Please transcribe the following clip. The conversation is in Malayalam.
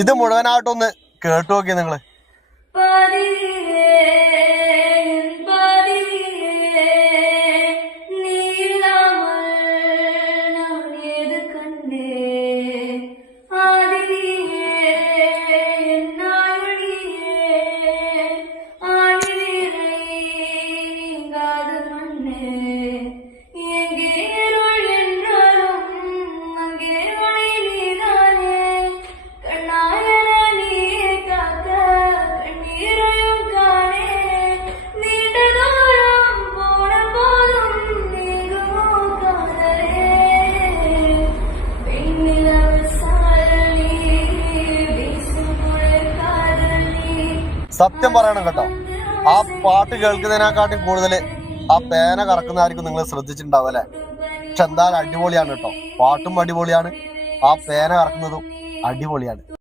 ഇത് മുഴുവനായിട്ടൊന്ന് കേട്ടു നോക്കിയ നിങ്ങള്. സത്യം പറയണം കേട്ടോ, ആ പാട്ട് കേൾക്കുന്നതിനെക്കാട്ടും കൂടുതൽ ആ പേന കറക്കുന്നതായിരിക്കും നിങ്ങൾ ശ്രദ്ധിച്ചിട്ടുണ്ടാവും അല്ലെ. പക്ഷെ എന്തായാലും അടിപൊളിയാണ് കേട്ടോ, പാട്ടും അടിപൊളിയാണ്, ആ പേന കറക്കുന്നതും അടിപൊളിയാണ്.